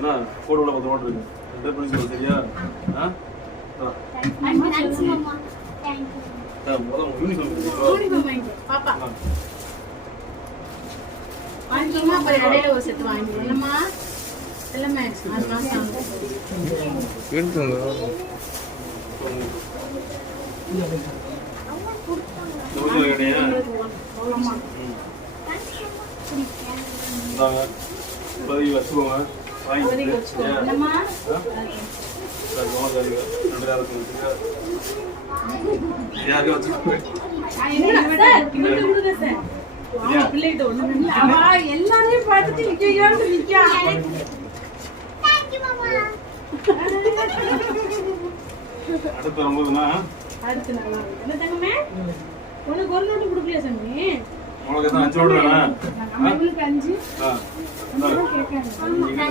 என்ன கோடு உள்ள 10 நோட்டு இருக்கு. 2 பிரின்சிபல் சரியா? தேங்க்ஸ் மாமா. Thank you. முதல்ல யூனிஃபார்ம் வாங்கிக்கோ பாப்பா. வாங்கிக்கோமா அப்புறம் இடையில ஒரு செட் வாங்கிக்கோ. என்னம்மா எல்லாமே 6 மாசம் ஆகுது. எடுத்துங்க. தோசை கடையா? ஆமா. இந்தாங்க. பதிவு வச்சுக்கோங்க. வாங்கி வச்சுக்கோங்க. என்னம்மா? யாருக்கு வச்சுக்கோங்க. எல்லாரையும் பார்த்துட்டு நிக்கா. அடுத்து வரும்போதுனா அடுத்து நல்லா இருக்கு. என்ன தங்கமே உனக்கு ஒரு நோட்டு கொடுக்கலையா சாமி? உனக்கு தான் 5 நோட்டு தானே? நம்ம இவளுக்கு 5 கேட்காங்க.